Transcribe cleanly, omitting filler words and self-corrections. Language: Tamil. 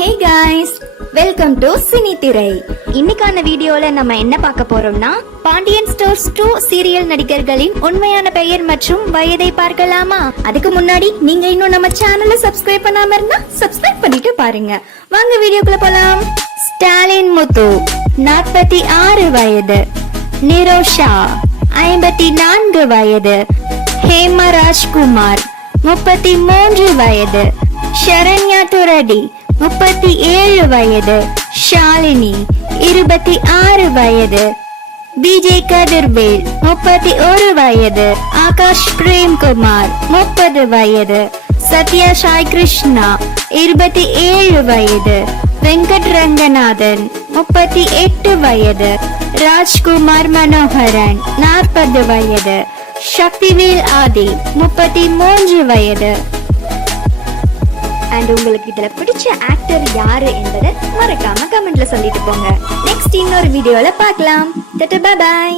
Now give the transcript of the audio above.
Hey guys, welcome to cine திரை. இன்னைக்கான வீடியோல நம்ம என்ன பார்க்க போறோம்னா, பாண்டியன் ஸ்டோர்ஸ் 2 சீரியல் நடிகர்களின் உண்மையான பெயர் மற்றும் வயதை பார்க்கலாமா? அதுக்கு முன்னாடி நீங்க இன்னும் நம்ம சேனலை சப்ஸ்கிரைப் பண்ணாம இருந்தா சப்ஸ்கிரைப் பண்ணிட்டு பாருங்க. வாங்க வீடியோக்குள்ள போலாம். ஸ்டாலின் முத்து 46 வயது, நிரோஷா 54 வயது, ஹேமராஜ்குமார் 33 வயது, ஷரண்யா துரடி 37 வயது, ஷாலினி 26 வயது, விஜய் கதிர்வேல் 31 வயது, ஆகாஷ் பிரேம்குமார் 30 வயது, சத்யா சாய் கிருஷ்ணா 27 வயது, வெங்கட் ரங்கநாதன் 38 வயது, ராஜ்குமார் மனோகரன் 40 வயது, சக்திவேல் ஆதி 33 வயது. அண்ட் உங்களுக்கு இதுல பிடிச்ச ஆக்டர் யாரு என்பதை மறக்காம கமெண்ட்ல சொல்லிட்டு போங்க. நெக்ஸ்ட் இன்னொரு வீடியோல பார்க்கலாம். டாடா, பை பை.